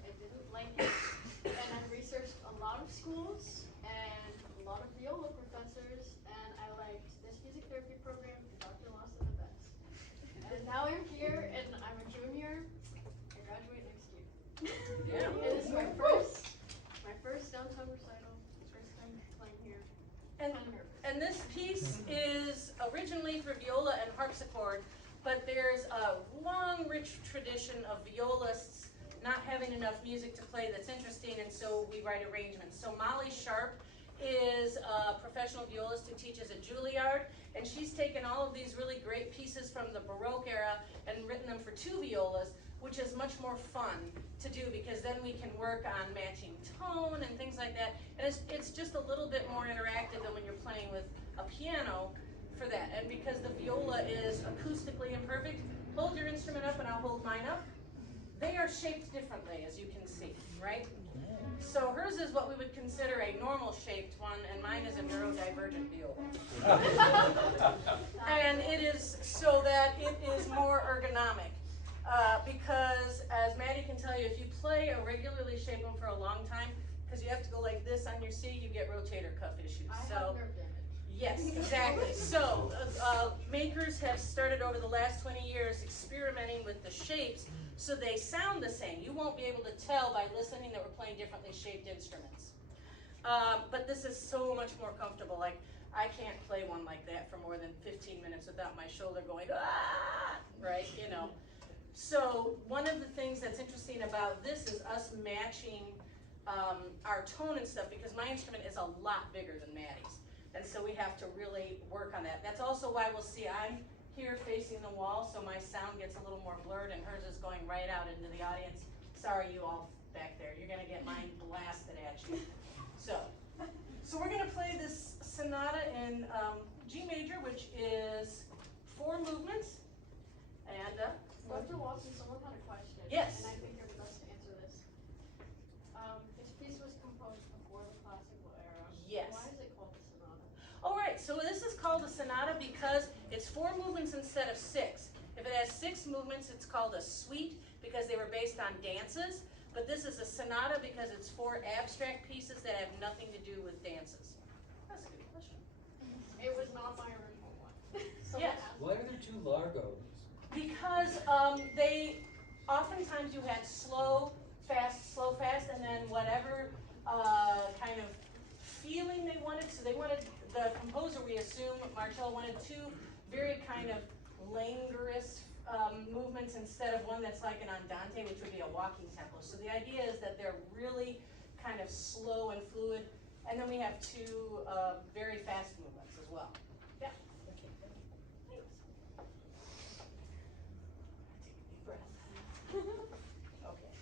I didn't like it. And I researched a lot of schools and a lot of viola professors, and I liked this music therapy program, Dr. Lawson the best. And now I'm here, and I'm a junior. I graduate next year. Yeah. It is my first downtown recital, first time playing here. And this piece is originally for viola and harpsichord, but there's a long, rich tradition of violists not having enough music to play that's interesting, and so we write arrangements. So Molly Sharp is a professional violist who teaches at Juilliard, and she's taken all of these really great pieces from the Baroque era and written them for two violas, which is much more fun to do because then we can work on matching tone and things like that. And it's just a little bit more interactive than when you're playing with a piano for that. And because the viola is acoustically imperfect, hold your instrument up and I'll hold mine up. They are shaped differently, as you can see, right? So hers is what we would consider a normal shaped one, and mine is a neurodivergent viola. And it is so that it is more ergonomic. Because, as Maddie can tell you, if you play a regularly shaped one for a long time, because you have to go like this on your C, you get rotator cuff issues. I have nerve damage. Yes, exactly. So, makers have started over the last 20 years experimenting with the shapes so they sound the same. You won't be able to tell by listening that we're playing differently shaped instruments. But this is so much more comfortable. Like, I can't play one like that for more than 15 minutes without my shoulder going, ah, right, you know. So one of the things that's interesting about this is us matching our tone and stuff, because my instrument is a lot bigger than Maddie's. And so we have to really work on that. That's also why we'll see I'm here facing the wall, so my sound gets a little more blurred, and hers is going right out into the audience. Sorry, you all back there. You're going to get mine blasted at you. So we're going to play this sonata in G major, which is 4 movements. And Dr. Watson, someone had a question. Yes. And I think you're the best to answer this. This piece was composed before the classical era. Yes. Why is it called the sonata? all right, so this is called a sonata because it's 4 movements instead of 6. If it has 6 movements, it's called a suite because they were based on dances. But this is a sonata because it's 4 abstract pieces that have nothing to do with dances. That's a good question. It was not my original one. Yes. Why are there 2 largos? Because they, oftentimes you had slow, fast, and then whatever kind of feeling they wanted. So they wanted, the composer, we assume, Marcello, wanted 2 very kind of languorous movements instead of one that's like an andante, which would be a walking tempo. So the idea is that they're really kind of slow and fluid. And then we have 2 very fast movements as well. Yeah. Okay. Thanks. Take a deep breath. Okay.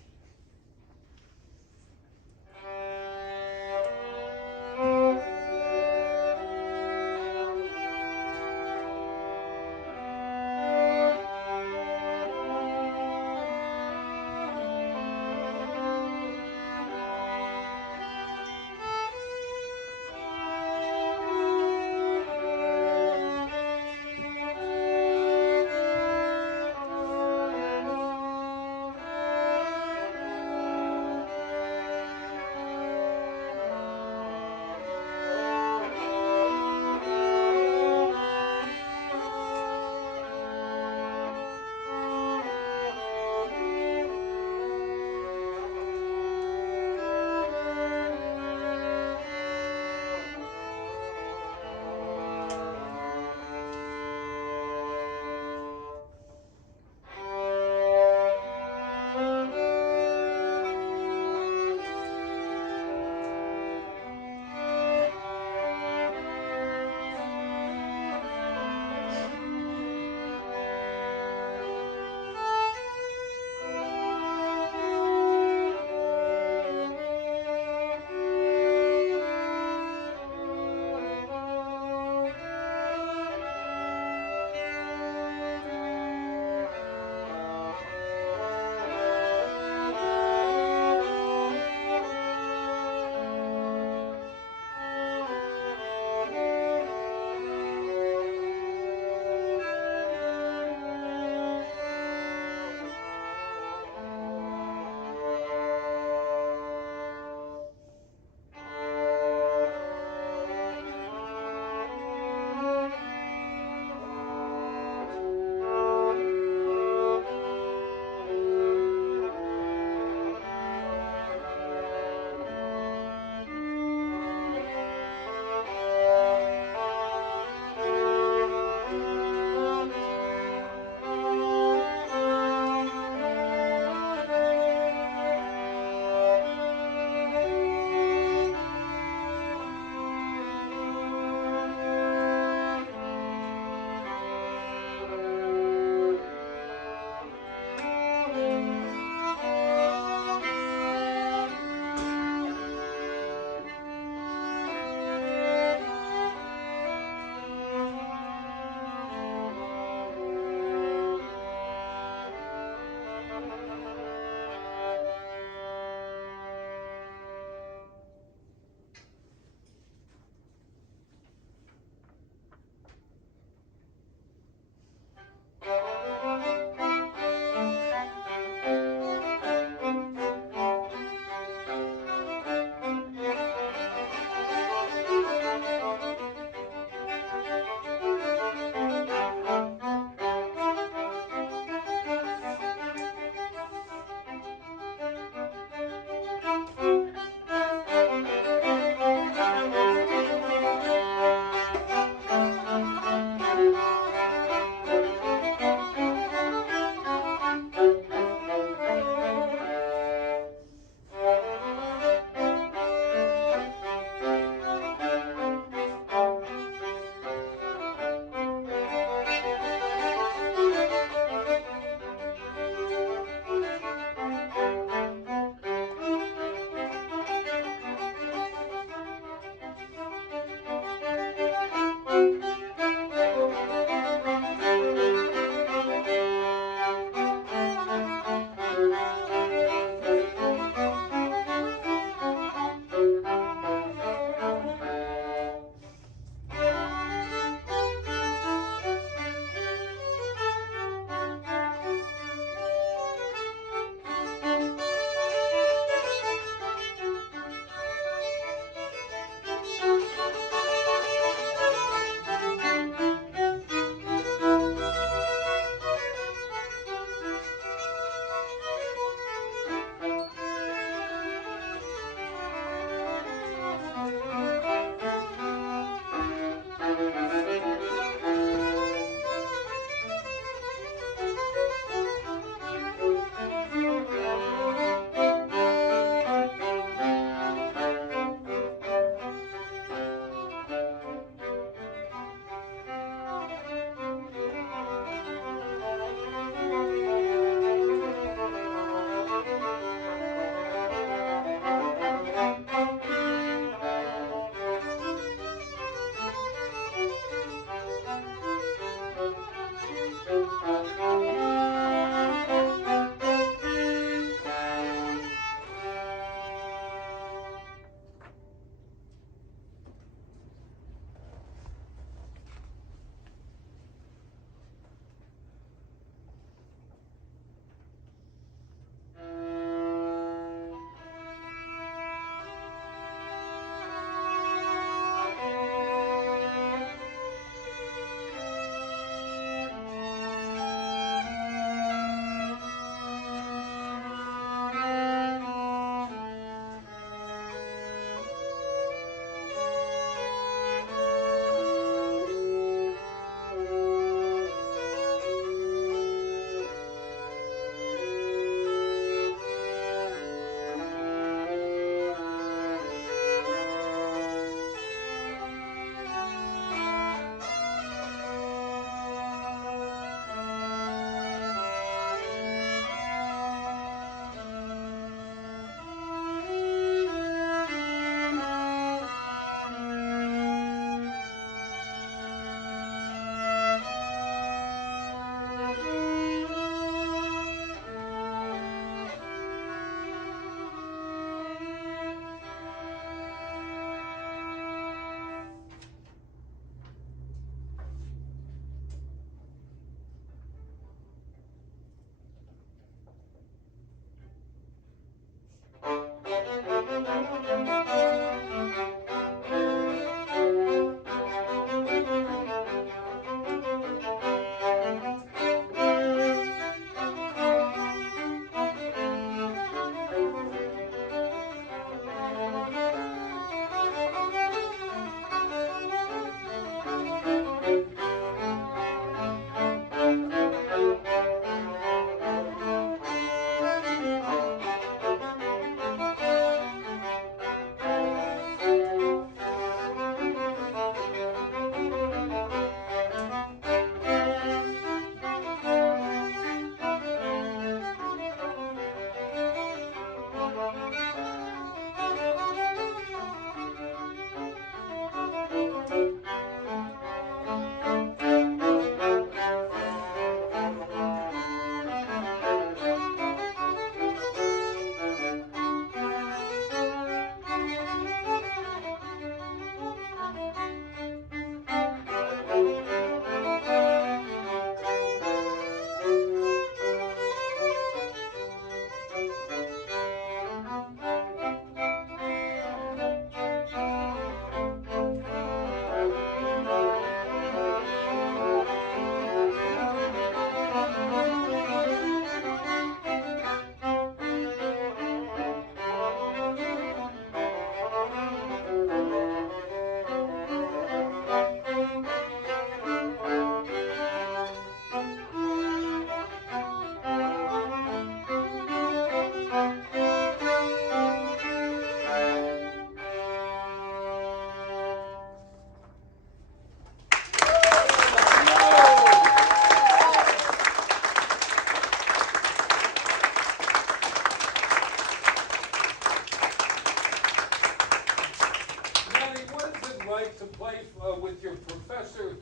with your professor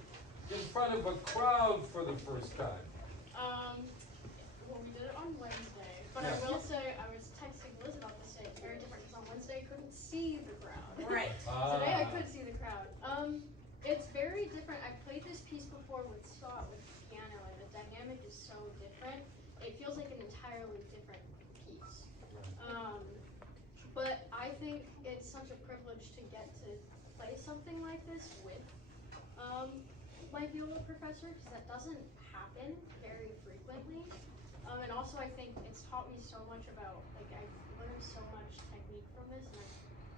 in front of a crowd for the first time? Well, we did it on Wednesday, but Yeah. I will say I was texting Liz about this day. It's very different because on Wednesday I couldn't see the crowd. Right. Today I could see the crowd. It's very different. I've played this piece before with Scott with piano, and the dynamic is so different. It feels like an entirely different piece. But I think it's such a privilege to get to play something like this with my viola professor, because that doesn't happen very frequently. And also I think it's taught me so much about, like, I've learned so much technique from this, and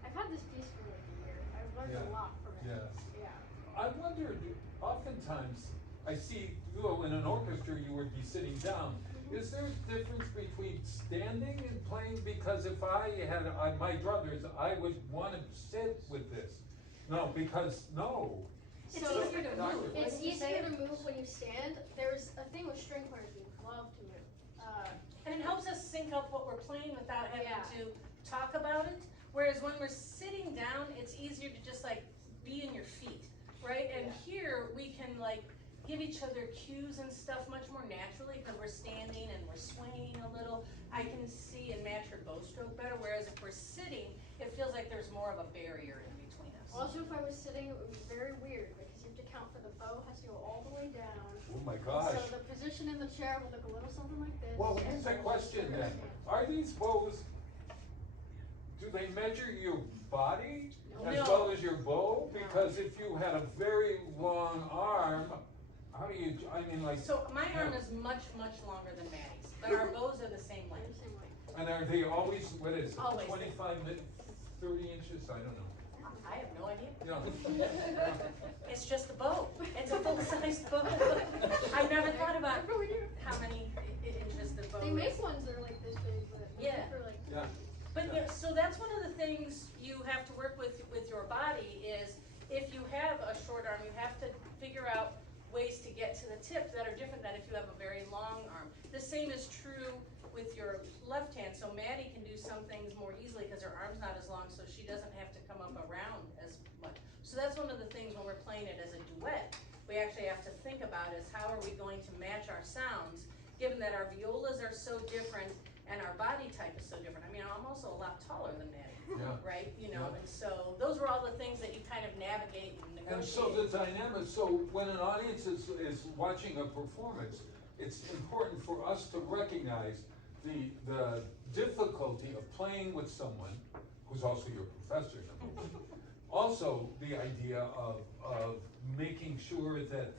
I've had this piece for like a year. I've learned a lot from it. Yes. Yeah. I wondered, oftentimes, I see, in an orchestra you would be sitting down. Is there a difference between standing and playing? Because if I had my druthers, I would want to sit with this. No, because, no. It's So easier to move. it's Wouldn't you say? easier to move when you stand. There's a thing with string players, we love to move. And it helps us sync up what we're playing without having Yeah. to talk about it. Whereas when we're sitting down, it's easier to just like be in your feet, right? And Yeah. here we can like give each other cues and stuff much more naturally because we're standing and we're swinging a little. I can see and match her bow stroke better. Whereas if we're sitting, it feels like there's more of a barrier in between us. Also, if I was sitting, it would be very weird because you have to count for the bow has to go all the way down. Oh my gosh. So the position in the chair would look a little something like this. Well, here's a question then. Are these bows, do they measure your body as No. well as your bow? Because if you had a very long arm, how do you, I mean, like, So my arm Yeah. is much, much longer than Maddie's, but our bows are the same They're length. the same way. and are they always, what is it, Always. 25, 30 inches? I don't know. I have no idea. Yeah. It's just a bow. It's a full-sized bow. I've never thought about They're really weird. how many inches the bow They is. make ones that are like this big, but Yeah. for like. Yeah. But yeah, so that's one of the things you have to work with your body is if you have a short arm, you have to figure out ways to get to the tip that are different than if you have a very long arm. The same is true with your left hand. So Maddie can do some things more easily because her arm's not as long, so she doesn't have to come up around as much. So that's one of the things when we're playing it as a duet, we actually have to think about is how are we going to match our sounds, given that our violas are so different and our body type is so different. I mean, I'm also a lot taller than Maddie, Yeah. right? You know, Yeah. and so those were all the things that you kind of navigate and negotiate. And so the dynamic, so when an audience is watching a performance, it's important for us to recognize the difficulty of playing with someone who's also your professor, number one. Also, the idea of making sure that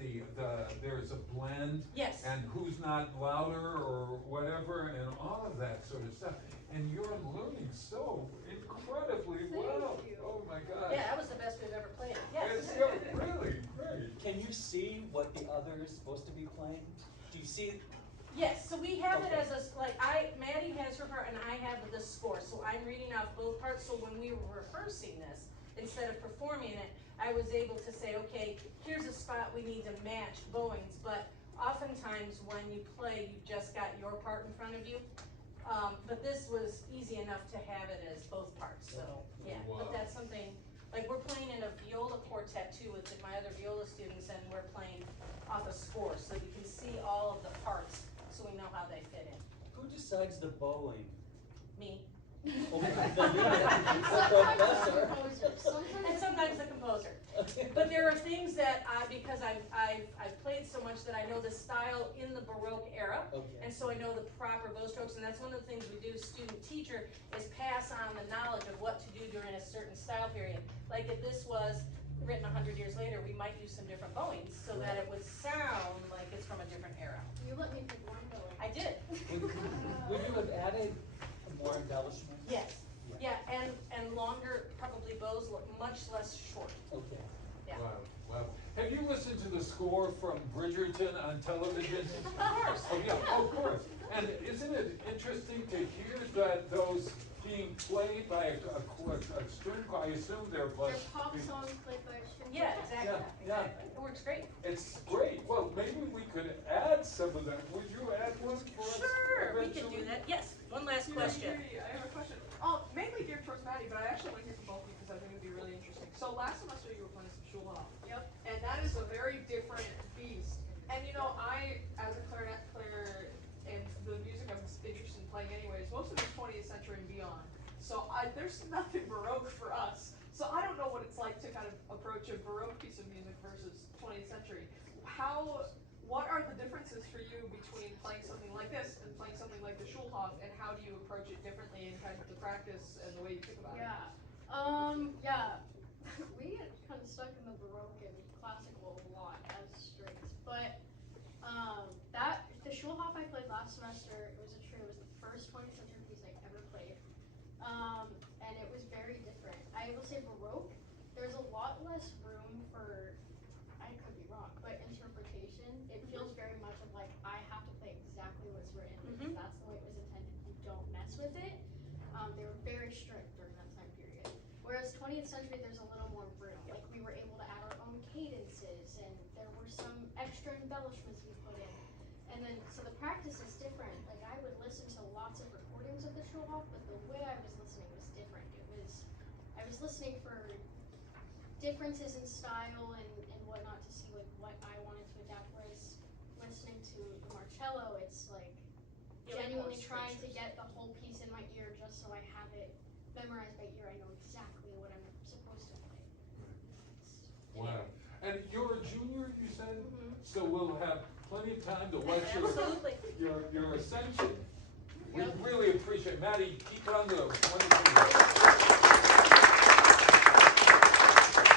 there's a blend. Yes. And who's not louder or whatever, and all of that sort of stuff. And you're learning so incredibly well. you. Oh my gosh. Yeah, that was the best we've ever played. It's Yes. really great. Can you see what the other is supposed to be playing? Do you see? Yes, so we have it Okay. as a, like, Maddie has her part and I have the score, so I'm reading off both parts, so when we were rehearsing this, instead of performing it, I was able to say, okay, here's a spot we need to match bowings, but oftentimes when you play, you've just got your part in front of you. But this was easy enough to have it as both parts, so, yeah, Wow. but that's something, like, we're playing in a viola quartet too with my other viola students, and we're playing off a score, so you can see all of the parts, so we know how they fit in. Who decides the bowling? Me, Okay, Sometimes then you're the the professor. composer, and sometimes the composer. Okay. But there are things that because I've played so much that I know the style in the Baroque era, Okay. and so I know the proper bow strokes, and that's one of the things we do as student teacher is pass on the knowledge of what to do during a certain style period. Like if this was written 100 years later, we might use some different bowings so that it would sound like it's from a different era. You let me pick one going. I did. Would you have added more embellishment? Yes. Yeah, and longer, probably bows look much less short. Okay. Yeah. Wow. Have you listened to the score from Bridgerton on television? Of course. Oh, yeah, of course. And isn't it interesting to hear that those being played by a string, I assume they're They're like. pop songs played by a string Yeah, quartet. exactly. Yeah. Exactly. It works great. It's great. Well, maybe we could add some of them. Would you add one for us? Sure, we can do eventually? that. Yes, one last question. I have a question. Mainly geared towards Maddie, but I actually want to hear from both of you because I think it'd be really interesting. So last semester you were playing some Schumann, Yep. and that is a very different beast. And you know, I, as a clarinet player, and the music I'm interested in playing anyways, most of it's 20th century and beyond. So there's nothing Baroque for us. So I don't know what it's like to kind of approach a Baroque piece of music versus 20th century. What are the differences for you between playing something like this and playing something like the Schulhof, and how do you approach it differently in kind of the practice and the way you think about it? Yeah. We get kind of stuck in the Baroque and classical a lot as strings, but the Schulhof I played last semester, it was the first 20th century piece I ever played, and it was very different. I will say Baroque, there's a lot less room for, I could be wrong, but interpretation. It feels very much of like, I have to play exactly what's written, because that's the way it was intended. You don't mess with it. They were very strict during that time period. Whereas 20th century, there's a little more room. Like, we were able to add our own cadences, and there were some extra embellishments we put in. And then, so the practice is different. Like, I would listen to lots of recordings of the Schulhof, but the way I was listening was different. I was listening for differences in style and whatnot to see like what I wanted to adapt. Whereas listening to the Marcello, it's like genuinely trying to get the whole piece in my ear just so I have it memorized by ear. I know exactly what I'm supposed to play. Wow. And you're a junior, you said? Mhm. So we'll have plenty of time to watch Absolutely. your ascension. We really appreciate it. Maddie, keep it on the wonderful.